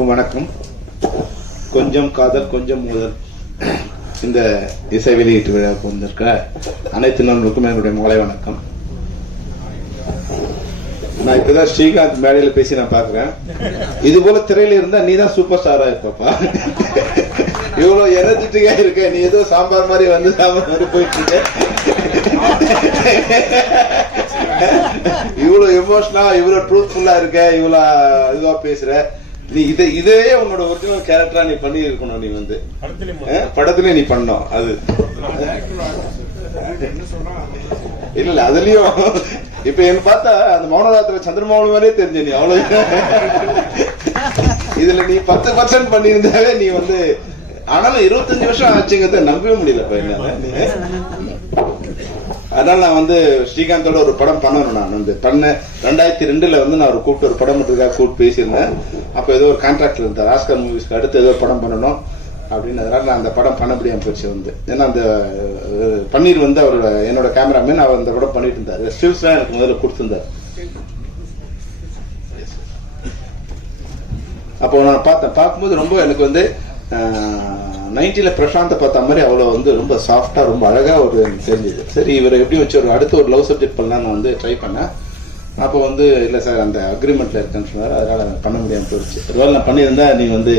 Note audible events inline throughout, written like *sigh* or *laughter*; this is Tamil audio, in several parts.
எல்லோருக்கும் வணக்கம். கொஞ்சம் காதல் கொஞ்சம் மோதல். இந்த இசை வெளியீட்டு விழாவுக்கு வந்திருக்க அனைத்து நண்பர்களுக்கும் என்னுடைய மாலை வணக்கம். நான் இப்பதான் ஸ்ரீகாந்த் மேடையில பேசி நான் பாக்குறேன் இது போல திரையில இருந்தா நீ தான் சூப்பர் ஸ்டாரா இருப்பப்பா. இவ்வளவு எனர்ஜெட்டிக்கா இருக்க நீ ஏதோ சாம்பார் மாதிரி வந்து சாம்பார் மாதிரி போயிட்டு இருக்க இவ்வளவு எமோஷனா இவ்வளவு ட்ரூத்ஃபுல்லா இருக்க இவ்வளவு இதுவா பேசுற. நீ இதை இதே உன்னோட ஒரிஜினல் கேரக்டரா நீ பண்ணி இருக்கணும் நீ வந்து. அஹ், படத்துல நீ பண்ணோம் அது. இல்ல இல்ல அதுலயும் இப்ப என்ன பார்த்தா அந்த மௌனராத்திர சந்திரமௌழி மாதிரியே தெரிஞ்ச நீ அவ்வளவு. இதுல நீ பத்து பர்சன்ட் பண்ணியிருந்தாவே நீ வந்து ஆனாலும் இருபத்தஞ்சு வருஷம் ஆச்சுங்கிறத நம்பவே முடியல என்னால. அதனால நான் வந்து ஸ்ரீகாந்தோட ஒரு படம் பண்ணணும் நான் வந்து. பண்ண ரெண்டாயிரத்தி ரெண்டுல வந்து நான் ஒரு கூப்பிட்டு ஒரு படம் பண்ணுறதுக்காக கூப்பிட்டு பேசியிருந்தேன். அப்போ ஏதோ ஒரு கான்ட்ராக்ட் இருந்தார் ஆஸ்கர் மூவிஸ்க்கு அடுத்து ஏதோ ஒரு படம் பண்ணணும் அப்படின்னு. அதனால நான் அந்த படம் பண்ண முடியாமல் போச்சு வந்து. ஏன்னா அந்த பன்னீர் வந்து அவரோட என்னோட கேமராமேன் அவர் அந்த படம் பண்ணிட்டு இருந்தார். ஸ்டில்ஸ் தான் எனக்கு முதல்ல கொடுத்துருந்தார். அப்போ நான் பார்த்தேன். பார்க்கும்போது ரொம்ப எனக்கு வந்து நைன்டில பிரசாந்த பார்த்த மாதிரி அவ்வளோ வந்து ரொம்ப சாஃப்டா ரொம்ப அழகா ஒரு எனக்கு தெரிஞ்சது. சரி இவர் எப்படி வச்சு ஒரு அடுத்து ஒரு லவ் சப்ஜெக்ட் பண்ணலான்னு வந்து ட்ரை பண்ணேன். அப்போ வந்து இல்லை சார் அந்த அக்ரிமெண்ட்ல இருக்கேன்னு சொன்னார். அதனால பண்ண முடியாமல் போயிடுச்சு. ஒருவேளை நான் பண்ணியிருந்தா நீ வந்து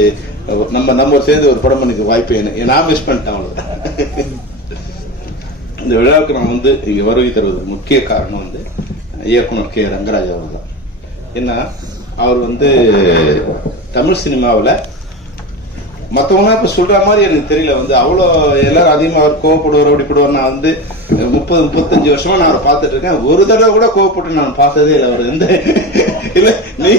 நம்ம நம்ம சேர்ந்து ஒரு படம் பண்ணிக்க வாய்ப்பு என்ன நான் மிஸ் பண்ணிட்டேன் அவ்வளோ இந்த விழாவுக்கு நான் வந்து இங்கே வருகை தருவது முக்கிய காரணம் வந்து இயக்குனர் கே. ரங்கராஜ் அவர் தான். ஏன்னா அவர் வந்து தமிழ் சினிமாவில் மற்றவங்க இப்போ சொல்ற மாதிரி எனக்கு தெரியல. வந்து அவ்வளோ எல்லாரும் அதிகமாக அவர் கோவப்படுவார் அப்படி போடுவார் நான் வந்து முப்பது முப்பத்தஞ்சு வருஷமா நான் அவரை பார்த்துட்டு இருக்கேன். ஒரு தடவை கூட கோவப்பட்டு நான் பார்த்ததே இல்லை அவர் எந்த *laughs* இல்லை நீ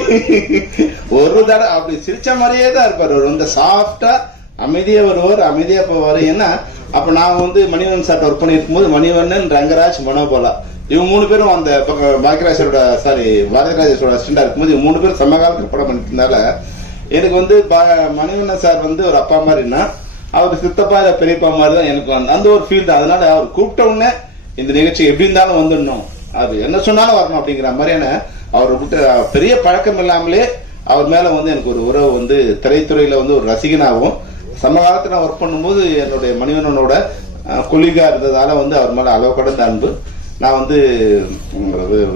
ஒரு தடவை அப்படி சிரிச்ச மாதிரியே தான் இருப்பார். அவர் வந்து சாஃப்டா அமைதியாக வருவார் அமைதியாக போவார். ஏன்னா அப்போ நான் வந்து மணிவன் சார்ட்ட ஒர்க் பண்ணிட்டு போது மணிவண்ணன் ரங்கராஜ் மனோபாலா இவங்க மூணு பேரும் அந்த பக்கம் பாக்யராஜரோட சாரி பாரதிராஜரோட அசிஸ்டண்டா இருக்கும்போது இவங்க மூணு பேரும் சமகாலத்தில் படம் பண்ணிட்டு இருந்தால எனக்கு வந்து ப- மணிவண்ணன் சார் வந்து ஒரு அப்பா மாதிரின்னா அவர் சித்தப்பா இல்ல பெரியப்பா மாதிரி தான் எனக்கு வந்து அந்த ஒரு ஃபீல் தான். அதனால அவர் கூப்பிட்ட உடனே இந்த நிகழ்ச்சி எப்படி இருந்தாலும் வந்துடணும். அது என்ன சொன்னாலும் வரணும் அப்படிங்கிற மாதிரியான அவர் விட்டு பெரிய பழக்கம் இல்லாமலே அவர் மேல வந்து எனக்கு ஒரு உறவு வந்து திரைத்துறையில வந்து ஒரு ரசிகனாகவும் சமகாலத்தில் நான் ஒர்க் பண்ணும்போது என்னுடைய மணிவண்ணனோட கொலிகா இருந்ததால வந்து அவர் மேல அளவு கடந்த அன்பு. நான் வந்து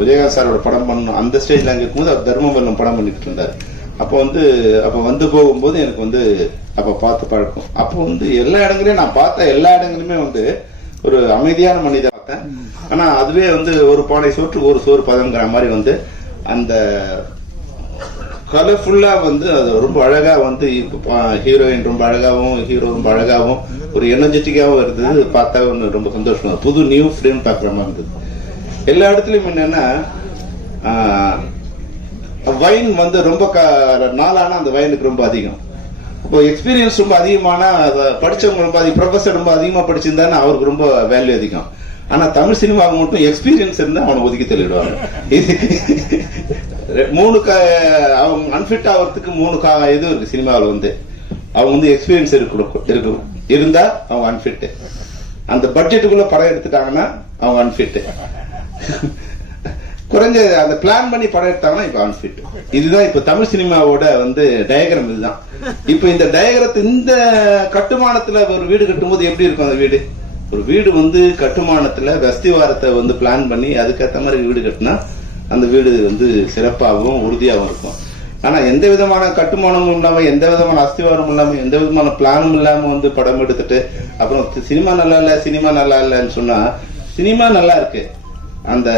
விஜயகாந்த் சாரோட படம் பண்ணணும். அந்த ஸ்டேஜ்ல அங்கே இருக்கும்போது அவர் தர்மபுரம் படம் பண்ணிட்டு இருந்தார். அப்போ வந்து அப்போ வந்து போகும்போது எனக்கு வந்து அப்போ பார்த்து பழக்கம். அப்போ வந்து எல்லா இடங்களையும் நான் பார்த்த எல்லா இடங்களுமே வந்து ஒரு அமைதியான மனிதன் பார்த்தேன். ஆனால் அதுவே வந்து ஒரு பானை சோற்றுக்கு ஒரு சோறு பதங்கிற மாதிரி வந்து அந்த கலர்ஃபுல்லாக வந்து அது ரொம்ப அழகாக வந்து ஹீரோயின் ரொம்ப அழகாகவும் ஹீரோ ரொம்ப அழகாகவும் ஒரு எனர்ஜெட்டிக்காகவும் இருந்தது பார்த்தா ஒன்று ரொம்ப சந்தோஷமாக புது நியூ ஃப்ரேம் பார்க்குற மாதிரி இருந்தது. எல்லா இடத்துலையும் என்னென்னா வைன் வந்து ரொம்ப க- நாளான அந்த வைனுக்கு ரொம்ப அதிகம். இப்போ எக்ஸ்பீரியன்ஸ் ரொம்ப அதிகமான படித்தவங்க ரொம்ப அதிகம் ப்ரொஃபஸர் ரொம்ப அதிகமாக படிச்சிருந்தானே அவருக்கு ரொம்ப வேல்யூ அதிகம். ஆனால் தமிழ் சினிமாவுக்கு மட்டும் எக்ஸ்பீரியன்ஸ் இருந்தால் அவனை ஒதுக்கி தள்ளிடுவாங்க. மூணு க அவங்க அன்ஃபிட் ஆகிறதுக்கு மூணு கா இது இருக்கு சினிமாவில் வந்து. அவங்க வந்து எக்ஸ்பீரியன்ஸ் இருக்கணும் இருக்கும் இருந்தால் அவங்க அன்ஃபிட்டு அந்த பட்ஜெட்டுக்குள்ளே படம் எடுத்துட்டாங்கன்னா அவங்க அன்ஃபிட்டு குறைஞ்ச அந்த பிளான் பண்ணி படம் எடுத்தாங்கன்னா இப்ப அன்ஃபிட் இதுதான் இப்ப தமிழ் சினிமாவோட வந்து டயக்ராம் இதுதான். இப்ப இந்த டயக்ரத்து இந்த கட்டுமானத்துல ஒரு வீடு கட்டும்போது எப்படி இருக்கும் அந்த வீடு? ஒரு வீடு வந்து கட்டுமானத்துல வஸ்திவாரத்தை வந்து பிளான் பண்ணி அதுக்கேற்ற மாதிரி வீடு கட்டினா அந்த வீடு வந்து சிறப்பாகவும் உறுதியாகவும் இருக்கும். ஆனா எந்த விதமான கட்டுமானமும் இல்லாம எந்த விதமான அஸ்திவாரமும் இல்லாம எந்த விதமான பிளானும் இல்லாம வந்து படம் எடுத்துட்டு அப்புறம் சினிமா நல்லா இல்ல சினிமா நல்லா இல்லைன்னு சொன்னா சினிமா நல்லா இருக்கு. அந்த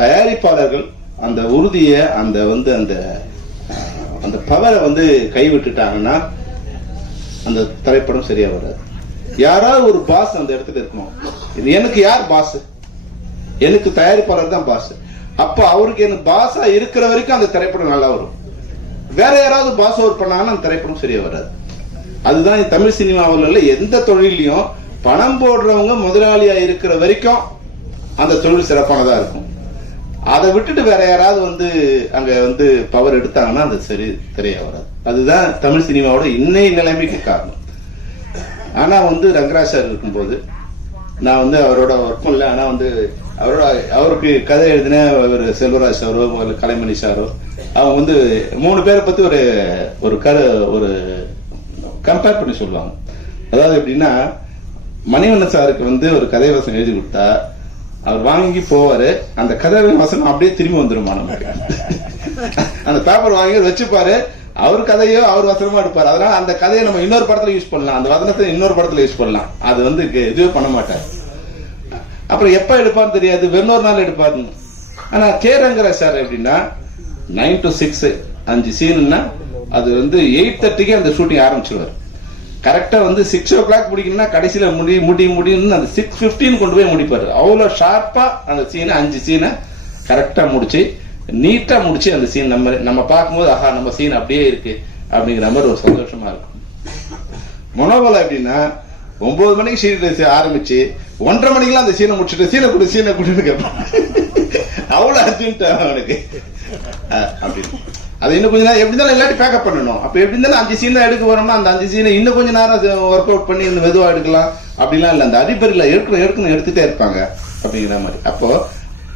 தயாரிப்பாளர்கள் அந்த உறுதியை அந்த வந்து அந்த அந்த பவரை வந்து கைவிட்டுட்டாங்கன்னா அந்த திரைப்படம் சரியா வராது. யாராவது ஒரு பாஸ் அந்த இடத்துல இருக்கணும் இது எனக்கு யார் பாஸ் எனக்கு தயாரிப்பாளர் தான் பாஸ் அப்ப அவருக்கு என்ன பாஸா இருக்கிற வரைக்கும் அந்த திரைப்படம் நல்லா வரும். வேற யாராவது பாஸ் ஓவர் பண்ணாங்கன்னா அந்த திரைப்படம் சரியா வராது. அதுதான் தமிழ் சினிமாவில் உள்ள எந்த தொழிலையும் பணம் போடுறவங்க முதலாளியா இருக்கிற வரைக்கும் அந்த தொழில் சிறப்பானதா இருக்கும். அதை விட்டுட்டு வேற யாராவது வந்து அங்க வந்து பவர் எடுத்தாங்கன்னா அது சரி தெரிய வராது அதுதான் தமிழ் சினிமாவோட இன்னைய நிலைமைக்கு காரணம். ஆனா வந்து ரங்கராஜ் சார் இருக்கும்போது நான் வந்து அவரோட ஒர்க்கும் இல்லை ஆனா வந்து அவரோட அவருக்கு கதை எழுதின ஒரு செல்வராஜ் சாரோ கலைமணி சாரோ அவங்க வந்து மூணு பேரை பத்தி ஒரு ஒரு கரு ஒரு கம்பேர் பண்ணி சொல்லுவாங்க. அதாவது எப்படின்னா மணிவண்ணன் சாருக்கு வந்து ஒரு கதை வசம் எழுதி கொடுத்தா அவர் வாங்கி போவாரு. அந்த கதை வசனம் அப்படியே திரும்பி வந்துருமா நமக்கு? அந்த பேப்பர் வாங்கி வச்சுப்பாரு. அவர் கதையோ அவர் வசனமா எடுப்பாரு. அதனால அந்த கதையை நம்ம இன்னொரு படத்துல யூஸ் பண்ணலாம். அந்த வசனத்தை இன்னொரு படத்துல யூஸ் பண்ணலாம். அது வந்து க- இதுவே பண்ண மாட்டார். அப்புறம் எப்ப எடுப்பான்னு தெரியாது. வெண்ணொரு நாள் எடுப்பாருன்னு ஆனா கேரங்கிற சார் எப்படின்னா நைன் டு சிக்ஸ் அஞ்சு சீனுன்னா அது வந்து எயிட் தேர்ட்டிக்கே அந்த ஷூட்டிங் ஆரம்பிச்சிருவார். கரெக்டாக வந்து சிக்ஸ் ஓ கிளாக் முடிக்கணும்னா கடைசியில் முடி முடி முடியும்னு அந்த சிக்ஸ் ஃபிஃப்டின் கொண்டு போய் முடிப்பார். அவ்வளோ ஷார்ப்பாக அந்த சீனை அஞ்சு சீனை கரெக்டாக முடிச்சு நீட்டாக முடிச்சு அந்த சீன் நம்ம நம்ம பார்க்கும்போது ஆஹா நம்ம சீன் அப்படியே இருக்கு. அப்படிங்கிற மாதிரி ஒரு சந்தோஷமா இருக்கும். மனோபலம் எப்படின்னா ஒன்பது மணிக்கு சீன் ஆரம்பிச்சு ஒன்றரை மணிக்கெல்லாம் அந்த சீனை முடிச்சுட்டு சீனை கொடு சீனை கொடுன்னு கேட்பான் அவ்வளோ அர்ஜென்ட் அவனுக்கு. அப்படின்னு அது இன்னும் கொஞ்ச நேரம் எப்படி இருந்தாலும் எல்லாத்தையும் பேக்கப் பண்ணணும்? அப்போ எப்படி இருந்தாலும் அஞ்சு சீன் தான் எடுக்க வரோம்னா அந்த அஞ்சு சீனை இன்னும் கொஞ்ச நேரம் ஒர்க் அவுட் பண்ணி இன்னும் மெதுவாக எடுக்கலாம். அப்படிலாம் இல்லை. அந்த அதிபரில் எடுக்கணும் எடுக்கணும் எடுத்துகிட்டே இருப்பாங்க. அப்படிங்கிற மாதிரி. அப்போது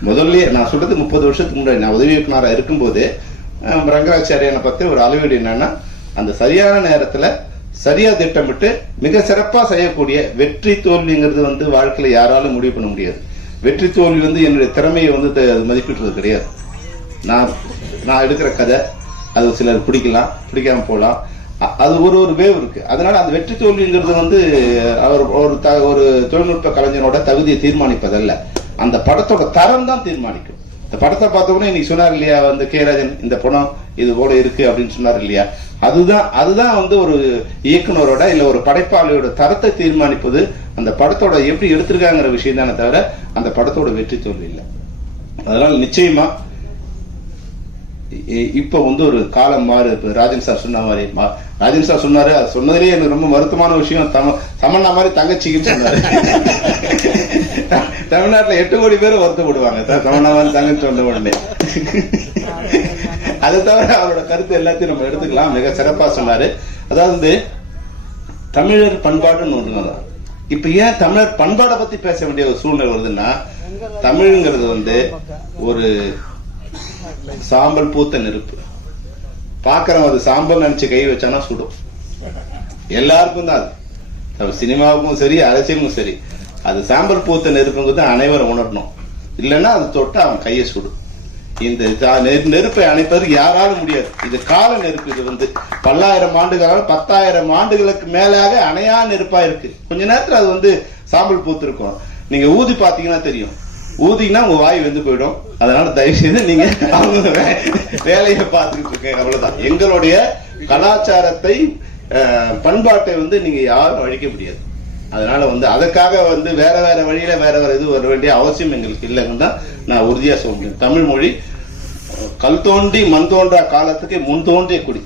முதல்லயே நான் சொல்கிறது முப்பது வருஷத்துக்கு முன்னாடி நான் உதவி இயக்குனராக இருக்கும்போது ரங்கராச்சாரியனை பற்றி ஒரு அளவீடு என்னன்னா அந்த சரியான நேரத்தில் சரியாக திட்டமிட்டு மிக சிறப்பாக செய்யக்கூடிய வெற்றி தோல்விங்கிறது வந்து வாழ்க்கையில் யாராலும் முடிவு பண்ண முடியாது. வெற்றி தோல்வி வந்து என்னுடைய திறமையை வந்து த- மதிப்பிடுறது கிடையாது. நான் நான் எடுக்கிற கதை அது சிலர் பிடிக்கலாம் பிடிக்காம போகலாம். அது ஒரு ஒரு வேவ் இருக்கு. அதனால அந்த வெற்றி தோல்விங்கிறது வந்து அவர் ஒரு த ஒரு தொழில்நுட்ப கலைஞனோட தகுதியை தீர்மானிப்பதல்ல. அந்த படத்தோட தரம் தான் தீர்மானிக்கும். இந்த படத்தை பார்த்த இன்னைக்கு சொன்னார் இல்லையா வந்து கே ராஜன் இந்த படம் இது போல இருக்கு அப்படின்னு சொன்னார் இல்லையா? அதுதான் அதுதான் வந்து ஒரு இயக்குனரோட இல்லை ஒரு படைப்பாளியோட தரத்தை தீர்மானிப்பது அந்த படத்தோட எப்படி எடுத்திருக்காங்கிற விஷயம் தானே தவிர அந்த படத்தோட வெற்றி தோல்வி இல்லை. அதனால நிச்சயமா இப்போ வந்து ஒரு காலம் மாறு. இப்போ ராஜன் சார் சொன்ன மாதிரி மா- ராஜன் சார் சொன்னாரு அது சொன்னதுலேயே எனக்கு ரொம்ப வருத்தமான விஷயம். தம தமன்னா மாதிரி தங்கச்சிக்குன்னு சொன்னாரு. *laughs* தமிழ்நாட்டில் எட்டு கோடி பேர் வருத்தப்படுவாங்க. த- தமன்னா மாதிரி தங்கச்சி சொன்ன உடனே. *laughs* அதை தவிர அவரோட கருத்து எல்லாத்தையும் நம்ம எடுத்துக்கலாம். மிக சிறப்பாக சொன்னாரு. அதாவது வந்து தமிழர் பண்பாடுன்னு ஒன்று தான் இப்போ ஏன் தமிழர் பண்பாடை பற்றி பேச வேண்டிய ஒரு சூழ்நிலை வருதுன்னா தமிழ்ங்கிறது வந்து ஒரு சாம்பல் பூத்த நெருப்பு. பார்க்குறவங்க அது சாம்பல் நினச்சி கை வச்சானா சுடும். எல்லாருக்கும் தான் அது. சினிமாவுக்கும் சரி அரசியலுக்கும் சரி. அது சாம்பல் பூத்த நெருப்புங்கிறது அனைவரும் உணரணும். இல்லைன்னா அது தொட்டு அவன் கையை சுடும். இந்த நெருப்பை அணைப்பதற்கு யாராலும் முடியாது. இது கால நெருப்பு இது வந்து. பல்லாயிரம் ஆண்டுகளாக பத்தாயிரம் ஆண்டுகளுக்கு மேலாக அணையா நெருப்பா இருக்கு. கொஞ்ச நேரத்தில் அது வந்து சாம்பல் பூத்திருக்கும். நீங்க ஊதி பார்த்தீங்கன்னா தெரியும். ஊதிங்கன்னா உங்க வாய் வந்து போயிடும். அதனால தயவு செய்து நீங்க அவங்க வே- வேலையை பார்த்துக்கிட்டு இருக்கீங்க அவ்வளவுதான். எங்களுடைய கலாச்சாரத்தை பண்பாட்டை வந்து நீங்க யாரும் அழிக்க முடியாது. அதனால வந்து அதுக்காக வந்து வேற வேற வழியில வேற வேற இது வர வேண்டிய அவசியம் எங்களுக்கு இல்லைன்னு தான் நான் உறுதியா சொல்ல முடியும் தமிழ் மொழி கல் தோண்டி மண் தோன்றா காலத்துக்கு முன் தோன்றிய குடி.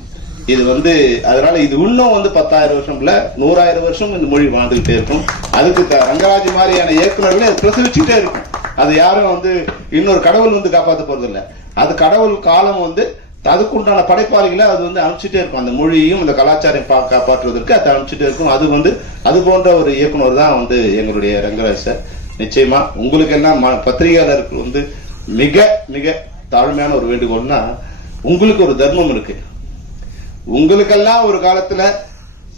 இது வந்து அதனால இது இன்னும் வந்து பத்தாயிரம் வருஷம்ல நூறாயிரம் வருஷம் இந்த மொழி வாழ்ந்துகிட்டே இருக்கும். அதுக்கு த- ரங்கராஜ் மாதிரியான இயக்குநர்களே அது பிரசவிச்சுட்டே இருக்கும் அது யாரும் வந்து இன்னொரு கடவுள் வந்து காப்பாற்ற போறது அது கடவுள் காலம் வந்து அதுக்குண்டான படைப்பாளிகளை அது வந்து அனுப்பிச்சுட்டே இருக்கும். அந்த மொழியையும் இந்த கலாச்சாரம் பா- காப்பாற்றுவதற்கு அது அனுப்பிச்சுட்டே இருக்கும். அது வந்து அது போன்ற ஒரு இயக்குனர் தான் வந்து எங்களுடைய ரங்கராஜ் சார். நிச்சயமா உங்களுக்கு எல்லாம் ம- பத்திரிகையாளருக்கு வந்து மிக மிக தாழ்மையான ஒரு வேண்டுகோள்னா உங்களுக்கு ஒரு தர்மம் இருக்கு. உங்களுக்கெல்லாம் ஒரு காலத்துல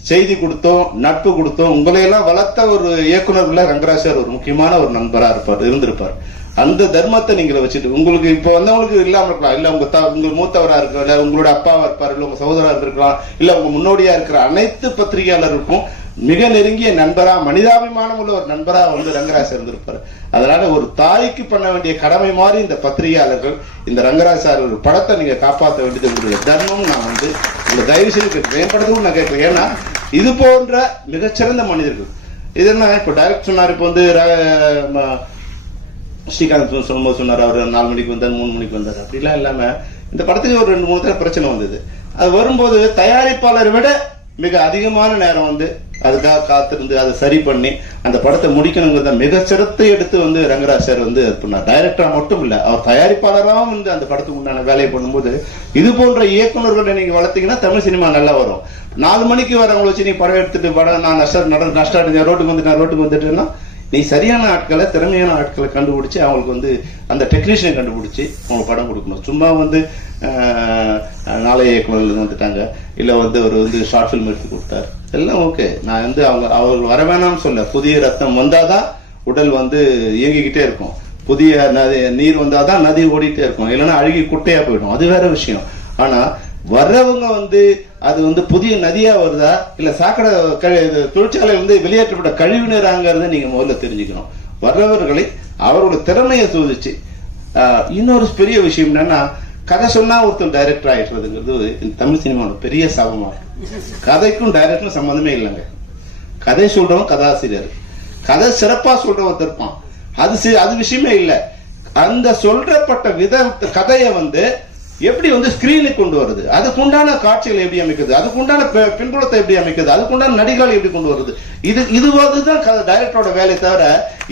செய்தி கொடுத்தோம் நட்பு கொடுத்தோம் உங்களையெல்லாம் வளர்த்த ஒரு இயக்குனர்ல ரங்கராஜ் சார் ஒரு முக்கியமான ஒரு நண்பரா இருப்பார் இருந்திருப்பார். அந்த தர்மத்தை நீங்கள் வச்சுட்டு உங்களுக்கு இப்போ வந்தவங்களுக்கு இல்லாம இருக்கலாம். இல்ல உங்க த- உங்க மூத்தவரா இருக்கலாம் இல்ல உங்களோட அப்பாவா இருப்பார் இல்ல உங்க சகோதரா இருந்திருக்கலாம் இல்ல உங்க முன்னோடியா இருக்கிற அனைத்து பத்திரிகையாளருக்கும் மிக நெருங்கிய நண்பரா மனிதாபிமானம் உள்ள ஒரு நண்பரா வந்து ரங்கராஜ் இருந்திருப்பாரு. அதனால ஒரு தாய்க்கு பண்ண வேண்டிய கடமை மாதிரி இந்த பத்திரிகையாளர்கள் இந்த ரங்கராஜ் சார் ஒரு படத்தை நீங்க காப்பாற்ற வேண்டியது உங்களுடைய தர்மம். நான் வந்து உங்களை தயவு செய்து மேம்படுத்தவும் நான் கேட்கிறேன். ஏன்னா இது போன்ற மிகச்சிறந்த மனிதர்கள். இது என்ன இப்போ டைரக்ட் சொன்னார் இப்போ வந்து ஸ்ரீகாந்த் சொல்லும்போது சொன்னார் அவர் நாலு மணிக்கு வந்தார் மூணு மணிக்கு வந்தார். அப்படிலாம் இல்லாமல் இந்த படத்துக்கு ஒரு ரெண்டு மூணு தடவை பிரச்சனை வந்தது. அது வரும்போது தயாரிப்பாளரை விட மிக அதிகமான நேரம் வந்து அதுக்காக காத்திருந்து அதை சரி பண்ணி அந்த படத்தை முடிக்கணுங்கிறத மிக சிரத்தை எடுத்து வந்து ரங்கராஜ் சார் வந்து அது பண்ணார். டைரக்டரா மட்டும் இல்ல அவர் தயாரிப்பாளராகவும் வந்து அந்த படத்துக்கு உண்டான வேலையை பண்ணும்போது இது போன்ற இயக்குநர்களை நீங்க வளர்த்தீங்கன்னா தமிழ் சினிமா நல்லா வரும். நாலு மணிக்கு வரவங்களை வச்சு நீ படம் எடுத்துட்டு படம் நான் நஷ்டம் நட நஷ்டம் அடைஞ்சேன் ரோட்டுக்கு வந்துட்டேன் ரோட்டுக்கு வந்துட்டேன்னா நீ சரியான ஆட்களை திறமையான ஆட்களை கண்டுபிடிச்சு அவங்களுக்கு வந்து அந்த டெக்னீஷியனை கண்டுபிடிச்சி அவங்களுக்கு படம் கொடுக்கணும். சும்மா வந்து நாளைய இயக்குநர்கள் வந்துட்டாங்க. இல்லை வந்து அவர் வந்து ஷார்ட் ஃபிலிம் எடுத்து கொடுத்தாரு. எல்லாம் ஓகே நான் வந்து அவங்க அவர் வர வேணாம்னு சொல்ல. புதிய ரத்தம் வந்தாதான் உடல் வந்து இயங்கிக்கிட்டே இருக்கும். புதிய நதி நீர் வந்தாதான் நதி ஓடிட்டே இருக்கும். இல்லைன்னா அழுகி குட்டையா போயிடும். அது வேற விஷயம். ஆனால் வர்றவங்க வந்து அது வந்து புதிய நதியா வருதா? இல்ல சாக்கடை கழி- இது தொழிற்சாலை வந்து வெளியேற்றப்பட்ட கழிவு நீராங்கிறத நீங்க முதல்ல தெரிஞ்சுக்கணும். வர்றவர்களை அவரோட திறமையை சோதிச்சு. இன்னொரு பெரிய விஷயம் என்னன்னா கதை சொன்னா ஒருத்தர் டைரக்டர் ஆயிடுறதுங்கிறது தமிழ் சினிமாவோட பெரிய சாபமா கதைக்கும் டைரக்டரும் சம்மந்தமே இல்லைங்க. கதை சொல்றவன் கதாசிரியர். கதை சிறப்பா சொல்றவன் இருப்பான் அது அது விஷயமே இல்லை. அந்த சொல்றப்பட்ட வித கதையை வந்து எப்படி வந்து ஸ்கிரீனுக்கு கொண்டு வருது? அதுக்குண்டான காட்சிகளை எப்படி அமைக்குது? அதுக்குண்டான பின்புலத்தை எப்படி அமைக்குது? அதுக்குண்டான நடிகளை எப்படி கொண்டு வருது? இது இது தான் டைரக்டரோட வேலையை தவிர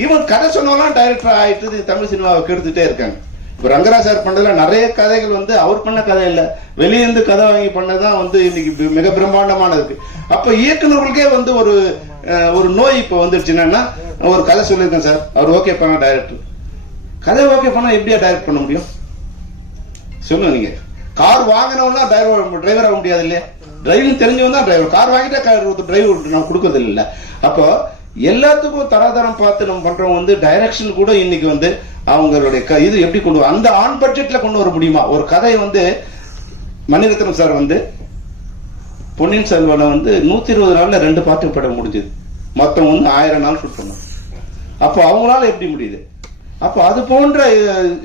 இவன் கதை சொன்னவெல்லாம் டைரக்டர் ஆயிட்டு தமிழ் சினிமாவை கெடுத்துட்டே இருக்காங்க. இப்ப ரங்கராஜ் சார் பண்ணதுல நிறைய கதைகள் வந்து அவர் பண்ண கதை இல்ல. வெளியிருந்து கதை வாங்கி பண்ணதான் வந்து இன்னைக்கு மிக பிரம்மாண்டமான இருக்கு அப்ப வந்து ஒரு ஒரு நோய் இப்ப வந்துருச்சுன்னா ஒரு கதை சொல்லியிருக்கேன் சார். அவர் ஓகே பண்ண டைரக்டர் கதை ஓகே பண்ணா எப்படியா டைரக்ட் பண்ண முடியும்? சொல்லுங்க நீங்க. கார் வாங்கினவனா டிரைவர் டிரைவர் ஆக முடியாது இல்லையா டிரைவிங் தெரிஞ்சவன் தான் டிரைவர் கார் வாங்கிட்டா டிரைவர் நான் கொடுக்கறது இல்ல அப்போ எல்லாத்துக்கும் தராதரம் பார்த்து நம்ம பண்றவங்க வந்து டைரக்ஷன் கூட இன்னைக்கு வந்து அவங்களுடைய க- இது எப்படி கொண்டு வர- அந்த ஆன் பட்ஜெட்ல கொண்டு வர முடியுமா? ஒரு கதையை வந்து மணிரத்னம் சார் வந்து பொன்னியின் செல்வனை வந்து நூத்தி இருபது நாள்ல ரெண்டு பாட்டு படம் முடிஞ்சது. மொத்தம் வந்து ஆயிரம் நாள் ஷூட் பண்ணோம். அப்போ அவங்களால எப்படி முடியுது? அப்போ அது போன்ற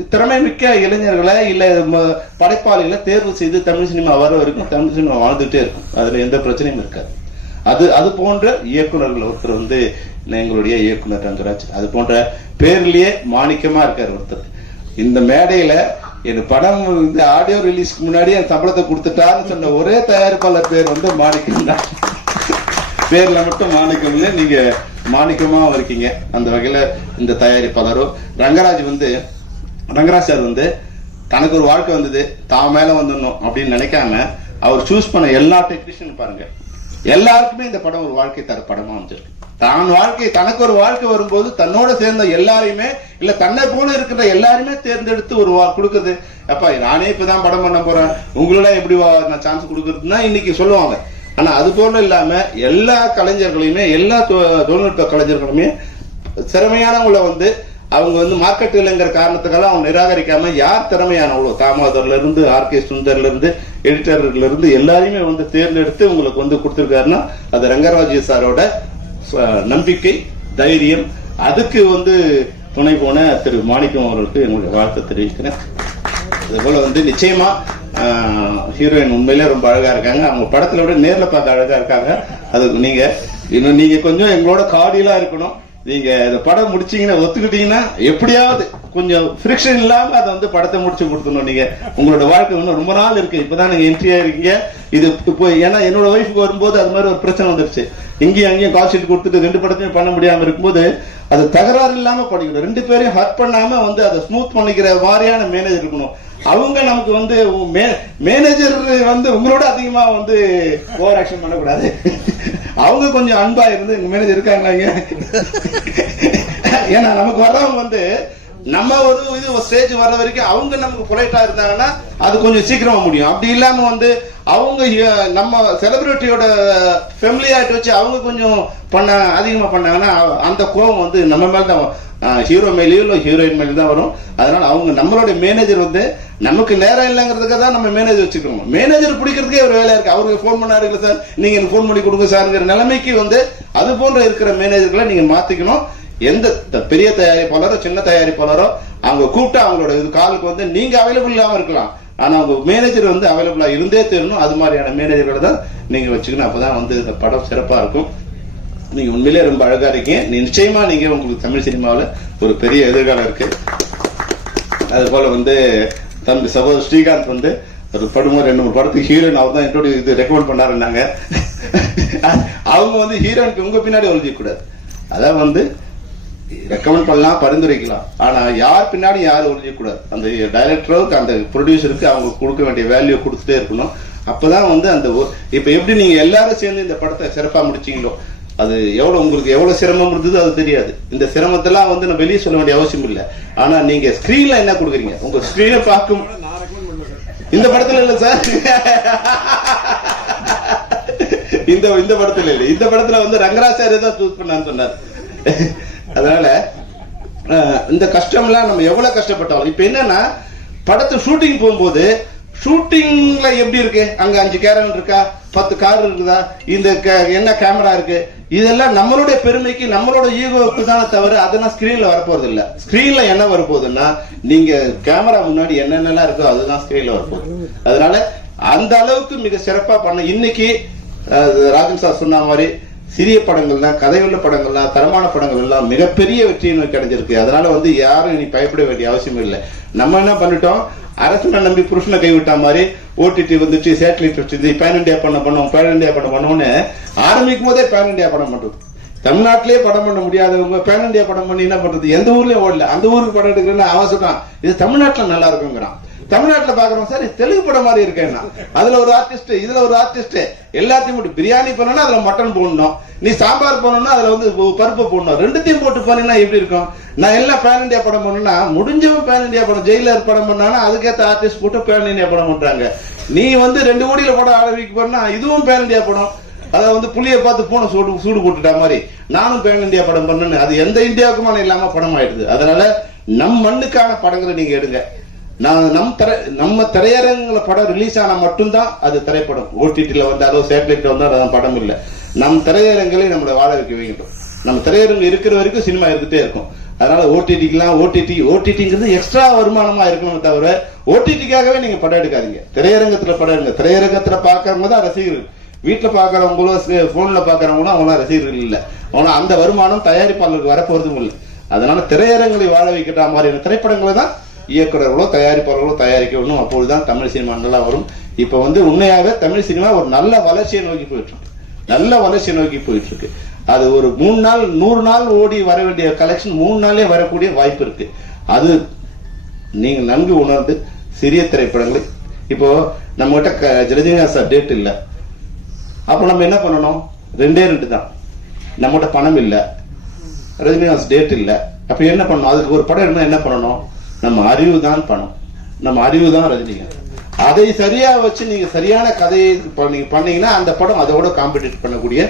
திறமை மிக்க இளைஞர்களை இல்ல ம- படைப்பாளிகளை தேர்வு செய்து தமிழ் சினிமா வர வரைக்கும் தமிழ் சினிமா வாழ்ந்துட்டே இருக்கும். அதுல எந்த பிரச்சனையும் இருக்காது. அது அது போன்ற இயக்குநர்கள் ஒருத்தர் வந்து எங்களுடைய இயக்குனர் ரங்கராஜ் அது போன்ற பேர்லயே மாணிக்கமா இருக்காரு ஒருத்தர். இந்த மேடையில என் படம் இந்த ஆடியோ ரிலீஸ்க்கு முன்னாடி என் சம்பளத்தை கொடுத்துட்டாருன்னு சொன்ன ஒரே தயாரிப்பாளர் பேர் வந்து மாணிக்கம் தான் பேர்ல மட்டும் மாணிக்கம் இல்ல நீங்க மாணிக்கமா இருக்கீங்க அந்த வகையில இந்த தயாரிப்பாளரும் ரங்கராஜ் வந்து ரங்கராஜ் சார் வந்து தனக்கு ஒரு வாழ்க்கை வந்தது தான் மேல வந்துடணும் அப்படின்னு நினைக்காம அவர் சூஸ் பண்ண எல்லா டெக்னீஷியன் பாருங்க. எல்லாருக்குமே இந்த படம் ஒரு வாழ்க்கை தர படமா அமைஞ்சிருக்கு. தான் வாழ்க்கை தனக்கு ஒரு வாழ்க்கை வரும்போது தன்னோட சேர்ந்த எல்லாரையுமே இல்ல தன்னை போல இருக்கிற எல்லாருமே தேர்ந்தெடுத்து ஒரு வா- கொடுக்குது அப்பா நானே இப்பதான் படம் பண்ண போறேன். உங்களெல்லாம் எப்படி நான் சான்ஸ் கொடுக்குறதுன்னா இன்னைக்கு சொல்லுவாங்க. ஆனால் அது போல இல்லாமல் எல்லா கலைஞர்களையுமே எல்லா தொ- தொழில்நுட்ப கலைஞர்களுமே திறமையானவங்கள வந்து அவங்க வந்து மார்க்கெட் இல்லைங்கிற காரணத்துக்காக அவங்க நிராகரிக்காம யார் திறமையானவங்களோ தாமோதர்ல இருந்து ஆர்கே சுந்தர்ல இருந்து எடிட்டர்ல இருந்து எல்லாரையுமே வந்து தேர்ந்தெடுத்து உங்களுக்கு வந்து கொடுத்துருக்காருன்னா அது ரங்கராஜ் சாரோட நம்பிக்கை தைரியம். அதுக்கு வந்து துணை போன திரு மாணிக்கம் அவர்களுக்கு எங்களுடைய வாழ்த்தை தெரிவிக்கிறேன். அதுபோல வந்து நிச்சயமா ஹீரோயின் உண்மையிலே ரொம்ப அழகா இருக்காங்க. அவங்க படத்துல விட நேர்ல பார்த்த அழகா இருக்காங்க. அதுக்கு நீங்க இன்னும் நீங்க கொஞ்சம் எங்களோட காடியலா இருக்கணும். நீங்க இந்த படம் முடிச்சீங்கன்னா ஒத்துக்கிட்டீங்கன்னா எப்படியாவது கொஞ்சம் ஃப்ரிக்ஷன் இல்லாம அதை வந்து படத்தை முடிச்சு கொடுத்துடணும் நீங்க. உங்களோட வாழ்க்கை இன்னும் ரொம்ப நாள் இருக்கு. இப்பதான் நீங்க என்ட்ரி ஆயிருக்கீங்க. இது இப்போ ஏன்னா என்னோட ஒய்ஃபுக்கு வரும்போது அது மாதிரி ஒரு பிரச்சனை வந்துருச்சு. இங்கேயும் அங்கேயும் கால் ஷீட் கொடுத்துட்டு ரெண்டு படத்தையும் பண்ண முடியாம இருக்கும்போது அது தகராறு இல்லாம படிக்கணும் ரெண்டு பேரையும் ஹர்ட் பண்ணாம வந்து அதை ஸ்மூத் பண்ணிக்கிற மாதிரியான மேனேஜர் இருக்கணும். அவங்க நமக்கு வந்து மேனேஜர் வந்து உங்களோட அதிகமா வந்து ஓவர் ஆக்ஷன் பண்ணக்கூடாது. அவங்க கொஞ்சம் அன்பா இருந்து மேனேஜர் இருக்காங்களா ஏன்னா நமக்கு வர்றவங்க வந்து நம்ம ஒரு இது ஸ்டேஜ் வர வரைக்கும் அவங்க நமக்கு பொலைட்டா இருந்தாங்கன்னா அது கொஞ்சம் சீக்கிரமா முடியும். அப்படி இல்லாம வந்து அவங்க நம்ம செலிபிரிட்டியோட ஃபெமிலியாட்டு வச்சு அவங்க கொஞ்சம் பண்ண அதிகமா பண்ணாங்கன்னா அந்த கோபம் வந்து நம்ம மேல தான் ஹீரோ மேலேயும் இல்லை ஹீரோயின் மேலே தான் வரும். அதனால அவங்க நம்மளோட மேனேஜர் வந்து நமக்கு நேரம் இல்லைங்கிறதுக்காக தான் நம்ம மேனேஜர் வச்சுக்கிறோம். மேனேஜர் பிடிக்கிறதுக்கே ஒரு வேலையா இருக்கு. அவருக்கு ஃபோன் பண்ணாரு இல்லை சார் நீங்க எனக்கு ஃபோன் பண்ணி கொடுங்க சார்ங்கிற நிலைமைக்கு வந்து அது போன்ற இருக்கிற மேனேஜர்களை நீங்க மாத்திக்கணும். எந்த த- பெரிய தயாரிப்பாளரோ சின்ன தயாரிப்பாளரோ அவங்க கூப்பிட்டு அவங்களோட இது காலுக்கு வந்து நீங்க அவைலபிள் இல்லாம இருக்கலாம். ஆனா உங்க மேனேஜர் வந்து அவைலபிளா இருந்தே தெரியணும் அது மாதிரியான மேனேஜர்களை தான் நீங்க வச்சுக்கணும். அப்பதான் வந்து இந்த படம் சிறப்பா இருக்கும். நீங்க உண்மையிலே ரொம்ப அழகா இருக்கீங்க. நிச்சயமா நீங்க உங்களுக்கு தமிழ் சினிமாவில் ஒரு பெரிய எதிர்காலம் இருக்கு. அது போல வந்து தம்பி சகோதரர் ஸ்ரீகாந்த் வந்து ஒரு படுமோ ரெண்டு மூணு படத்துக்கு ஹீரோயின் அவர் தான் என்னோட இது ரெக்கமெண்ட் பண்ணாருன்னாங்க. *laughs* அவங்க வந்து ஹீரோயினுக்கு உங்க பின்னாடி ஒழிஞ்சிக்க கூடாது. அதான் வந்து ரெக்கமெண்ட் பண்ணலாம் பரிந்துரைக்கலாம். ஆனால் யார் பின்னாடி யாரும் ஒழியக்கூடாது கூடாது அந்த டைரக்டருக்கு அந்த ப்ரொடியூசருக்கு அவங்க கொடுக்க வேண்டிய வேல்யூ கொடுத்துட்டே இருக்கணும். அப்பதான் வந்து அந்த இப்போ எப்படி நீங்கள் எல்லாரும் சேர்ந்து இந்த படத்தை சிறப்பாக முடிச்சீங்களோ அது எவ்வளோ உங்களுக்கு எவ்வளோ சிரமம் இருந்தது அது தெரியாது. இந்த சிரமத்தெல்லாம் வந்து நான் வெளியே சொல்ல வேண்டிய அவசியம் இல்லை. ஆனால் நீங்கள் ஸ்க்ரீனில் என்ன கொடுக்குறீங்க? உங்கள் ஸ்க்ரீனை பார்க்கும் இந்த படத்தில் இல்லை சார். இந்த இந்த படத்தில் இல்லை. இந்த படத்தில் வந்து ரங்கராஜ் சார் தான் சூஸ் பண்ணான்னு சொன்னார். அதனால இந்த கஷ்டம்லாம் நம்ம எவ்வளவு கஷ்டப்பட்டாலும் இப்ப என்னன்னா படத்து ஷூட்டிங் போகும்போது ஷூட்டிங்ல எப்படி இருக்கு? அங்க அஞ்சு கேரன் இருக்கா? பத்து கார் இருக்குதா? இந்த என்ன கேமரா இருக்கு? இதெல்லாம் நம்மளுடைய பெருமைக்கு நம்மளோட ஈகோவுக்கு தானே தவிர அதெல்லாம் ஸ்கிரீன்ல வரப்போறது இல்ல ஸ்கிரீன்ல என்ன வரப்போகுதுன்னா நீங்க கேமரா முன்னாடி என்னென்னலாம் இருக்கோ அதுதான் ஸ்கிரீன்ல வரப்போகுது. அதனால அந்த அளவுக்கு மிக சிறப்பா பண்ண இன்னைக்கு ராஜன் சார் சொன்ன மாதிரி சிறிய படங்கள்லாம் கதையுள்ள படங்கள்லாம் தரமான படங்கள் எல்லாம் மிகப்பெரிய வெற்றியை நோக்கி அடைஞ்சிருக்கு. அதனால வந்து யாரும் இனி பயப்பட வேண்டிய அவசியம் இல்லை. நம்ம என்ன பண்ணிட்டோம்? அரசனை நம்பி புருஷனை கைவிட்ட மாதிரி ஓடிடி வந்துச்சு சேட்டலைட் வச்சு பேன் இண்டியா பண்ண பண்ணோம் பேன் இண்டியா பண்ண பண்ணோம்னு ஆரம்பிக்கும் போதே பேன் இண்டியா படம் பண்றது தமிழ்நாட்டிலே படம் பண்ண முடியாதவங்க பேன் இண்டியா படம் பண்ணி என்ன பண்றது? எந்த ஊர்லயும் ஓடல. அந்த ஊருக்கு படம் எடுக்கிறேன்னு அவன் சொல்றான். இது தமிழ்நாட்டில் நல்லா இருக்குங்கிறான். தமிழ்நாட்டுல பாக்குறோம் சார் தெலுங்கு படம் மாதிரி இருக்கேன்னா. அதுல ஒரு ஆர்டிஸ்ட் இதுல ஒரு ஆர்டிஸ்ட் எல்லாத்தையும் போட்டு பிரியாணி பண்ணனா அதுல மட்டன் போடணும். நீ சாம்பார் பண்ணணும்னா அதுல வந்து பருப்பு போடணும். ரெண்டுத்தையும் போட்டு பண்ணீங்கன்னா எப்படி இருக்கும்? நான் எல்லாம் பேன் இண்டியா படம் பண்ணணும்னா முடிஞ்சவன் பேன் இண்டியா படம் ஜெயிலர் படம் பண்ணானா அதுக்கேற்ற ஆர்டிஸ்ட் போட்டு பேன் இண்டியா படம் பண்றாங்க. நீ வந்து ரெண்டு கோடியில படம் ஆரம்பிக்க போனா இதுவும் பேன் இண்டியா படம். அதை வந்து புளிய பார்த்து போன சூடு சூடு போட்டுட்டா மாதிரி. நானும் பேன் இந்தியா படம் பண்ணேன்னு அது எந்த இந்தியாவுக்குமான இல்லாம படம் ஆயிடுது அதனால நம் மண்ணுக்கான படங்களை நீங்க எடுங்க. நான் நம் திரை நம்ம திரையரங்குல படம் ரிலீஸ் ஆனால் மட்டும்தான் அது திரைப்படம். ஓடிடியில் வந்தாலோ சேட்டலைட்டில் வந்தாலும் அதான் படம் இல்லை. நம் திரையரங்களை நம்மளை வாழ வைக்க வேண்டும் நம்ம திரையரங்கு இருக்கிற வரைக்கும் சினிமா இருந்துகிட்டே இருக்கும். அதனால ஓடிடிக்கெலாம் ஓடிடி ஓடிடிங்கிறது எக்ஸ்ட்ரா வருமானமாக இருக்கணுமே தவிர ஓடிடிக்காகவே நீங்கள் படம் எடுக்காதீங்க. திரையரங்கத்தில் படம் எடுங்க. திரையரங்கத்தில் பார்க்குறவங்க தான் ரசிகர்கள். வீட்டில் பார்க்குறவங்களும் ஃபோனில் பார்க்குறவங்களும் அவங்களாம் ரசிகர்கள் இல்லை. ஆனா அந்த வருமானம் தயாரிப்பாளருக்கு வரப்போகிறதும் இல்லை. அதனால திரையரங்களை வாழ வைக்கிற மாதிரியான திரைப்படங்களை தான் இயக்குனர்களோ தயாரிப்பாளர்களோ தயாரிக்க வேணும் அப்பொழுதுதான் தமிழ் சினிமா நல்லா வரும். இப்போ வந்து உண்மையாக தமிழ் சினிமா ஒரு நல்ல வளர்ச்சியை நோக்கி போயிட்டு இருக்கு நல்ல வளர்ச்சியை நோக்கி போயிட்டு இருக்கு அது ஒரு மூணு நாள் நூறு நாள் ஓடி வர வேண்டிய கலெக்ஷன் மூணு நாளே வரக்கூடிய வாய்ப்பு இருக்கு. அது நீங்க நன்கு உணர்ந்து சிறிய திரைப்படங்களை இப்போ நம்ம கிட்ட சார் டேட் இல்லை. அப்போ நம்ம என்ன பண்ணணும்? ரெண்டே ரெண்டு தான். நம்மகிட்ட பணம் இல்லை. ரஜினிகாந்த் டேட் இல்லை. அப்ப என்ன பண்ணணும்? அதுக்கு ஒரு படம் என்ன பண்ணணும்? நம்ம அறிவு தான் பணம். நம்ம அறிவு தான் ரஜினிகாந்த். அதை சரியா வச்சு நீங்க சரியான கதையை நீங்க பண்ணீங்கன்னா அந்த படம் அதோட காம்படிட் பண்ணக்கூடிய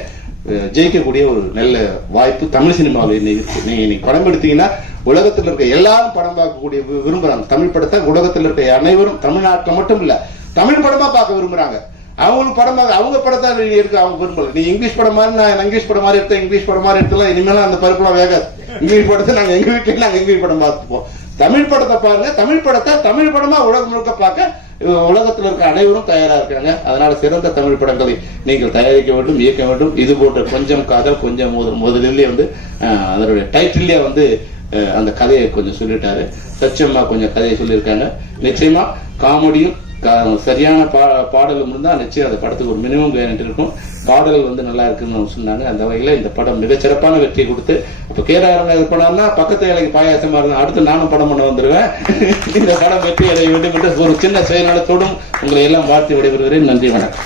ஜெயிக்கக்கூடிய ஒரு நல்ல வாய்ப்பு தமிழ் சினிமாவில் இன்னைக்கு நீங்க இன்னைக்கு படம் எடுத்தீங்கன்னா உலகத்தில் இருக்க எல்லாரும் படம் பார்க்கக்கூடிய விரும்புறாங்க. தமிழ் படத்தை உலகத்தில் இருக்க அனைவரும் தமிழ்நாட்டில் மட்டும் இல்ல தமிழ் படமா பார்க்க விரும்புறாங்க. அவங்களுக்கு படம் பார்க்க அவங்க படத்தை நீ எடுக்க அவங்க விரும்பல. நீ இங்கிலீஷ் படம் மாதிரி நான் இங்கிலீஷ் படம் மாதிரி எடுத்தேன் இங்கிலீஷ் படம் மாதிரி எடுத்தலாம் இனிமேலாம் அந்த பருப்புலாம் வேகாது. இங்கிலீஷ் படத்தை நாங்க எங்க வீட்டுல நாங்க இங்கிலீஷ் படம் பார்த்துப்போம். தமிழ் படத்தை பாருங்க. தமிழ் படத்தை தமிழ் படமா உலகம் முழுக்க பார்க்க உலகத்தில் இருக்க அனைவரும் தயாரா இருக்காங்க. அதனால சிறந்த தமிழ் படங்களை நீங்கள் தயாரிக்க வேண்டும் இயக்க வேண்டும். இது போன்ற கொஞ்சம் காதல் கொஞ்சம் முதல். முதலிலே வந்து அதனுடைய டைட்டிலே வந்து அந்த கதையை கொஞ்சம் சொல்லிட்டாரு. சச்சம்மா கொஞ்சம் கதையை சொல்லியிருக்காங்க. நிச்சயமா காமெடியும் சரியான பா பாடலும் இருந்தால் நிச்சயம் அந்த படத்துக்கு ஒரு மினிமம் கேரண்டி இருக்கும். பாடல் வந்து நல்லா இருக்குன்னு சொன்னாங்க. அந்த வகையில் இந்த படம் மிகச்சிறப்பான வெற்றி கொடுத்து இப்போ கேரள படம்னா பக்கத்து வேலைக்கு பாயாசமாக இருந்தால் அடுத்து நானும் படம் பண்ண வந்துடுவேன் இந்த படம் வெற்றி அடைய வேண்டும் என்று ஒரு சின்ன சுயநலத்தோடும் உங்களை எல்லாம் வாழ்த்து விடைபெறுகிறேன். நன்றி வணக்கம்.